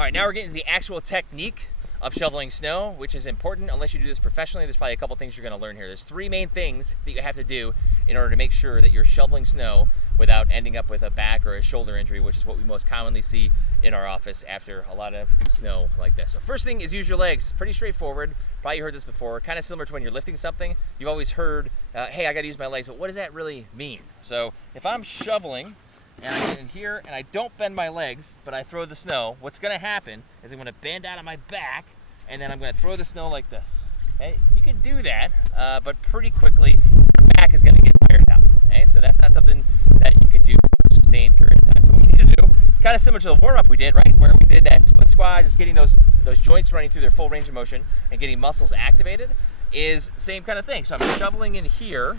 All right, now we're getting to the actual technique of shoveling snow, which is important unless you do this professionally. There's probably a couple things you're going to learn here. There's three main things that you have to do in order to make sure that you're shoveling snow without ending up with a back or a shoulder injury, which is what we most commonly see in our office after a lot of snow like this. So first thing is use your legs. Pretty straightforward. Probably heard this before. Kind of similar to when you're lifting something. You've always heard, hey, I got to use my legs, but what does that really mean? So if I'm shoveling and I get in here and I don't bend my legs, but I throw the snow, what's going to happen is I'm going to bend out of my back, and then I'm going to throw the snow like this. Okay? You can do that, but pretty quickly your back is going to get tired out. Okay? So that's not something that you can do for a sustained period of time. So what you need to do, kind of similar to the warm-up we did, right, where we did that split squat, just getting those joints running through their full range of motion and getting muscles activated, is the same kind of thing. So I'm shoveling in here,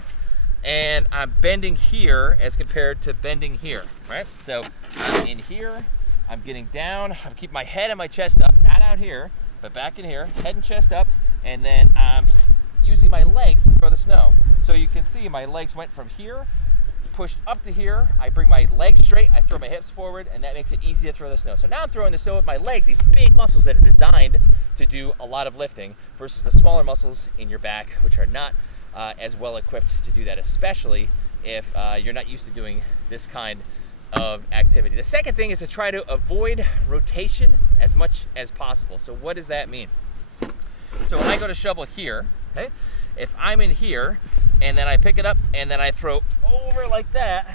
and I'm bending here as compared to bending here, right? So I'm in here, I'm getting down, I'm keeping my head and my chest up, not out here, but back in here, head and chest up, and then I'm using my legs to throw the snow. So you can see my legs went from here, pushed up to here, I bring my legs straight, I throw my hips forward, and that makes it easy to throw the snow. So now I'm throwing the snow with my legs, these big muscles that are designed to do a lot of lifting, versus the smaller muscles in your back, which are not as well equipped to do that, especially if you're not used to doing this kind of activity. The second thing is to try to avoid rotation as much as possible. So what does that mean? So when I go to shovel here, okay, if I'm in here and then I pick it up and then I throw over like that,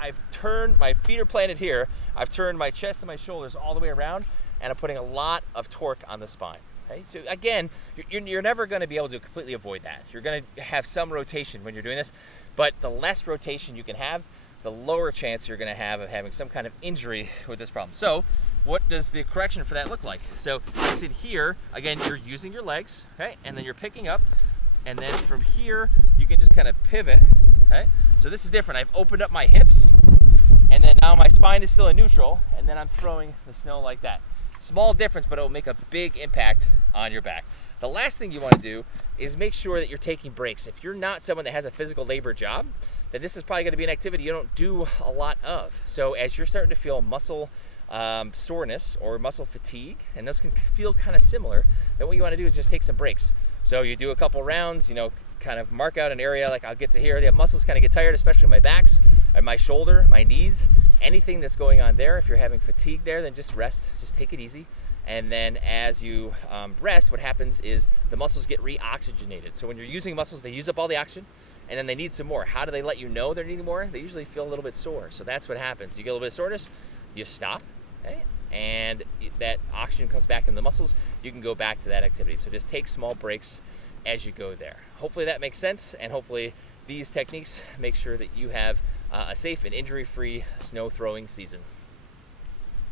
I've turned, my feet are planted here, I've turned my chest and my shoulders all the way around, and I'm putting a lot of torque on the spine. Okay? So again, you're never going to be able to completely avoid that. You're going to have some rotation when you're doing this, but the less rotation you can have, the lower chance you're going to have of having some kind of injury with this problem. So what does the correction for that look like? So it's in here, again, you're using your legs, okay, and then you're picking up, and then from here you can just kind of pivot. Okay, so this is different. I've opened up my hips, and then now my spine is still in neutral, and then I'm throwing the snow like that. Small difference, but it will make a big impact on your back. The last thing you want to do is make sure that you're taking breaks. If you're not someone that has a physical labor job, then this is probably going to be an activity you don't do a lot of. So as you're starting to feel muscle soreness or muscle fatigue, and those can feel kind of similar, then what you want to do is just take some breaks. So you do a couple rounds, you know, kind of mark out an area, like I'll get to here. The muscles kind of get tired, especially my backs and my shoulder, my knees, anything that's going on there. If you're having fatigue there, then just rest, just take it easy. And then as you rest, what happens is the muscles get re-oxygenated. So when you're using muscles, they use up all the oxygen, and then they need some more. How do they let you know they're needing more? They usually feel a little bit sore. So that's what happens. You get a little bit of soreness, you stop, okay? And that oxygen comes back in the muscles, you can go back to that activity. So just take small breaks as you go there. Hopefully that makes sense, and hopefully these techniques make sure that you have a safe and injury-free snow throwing season.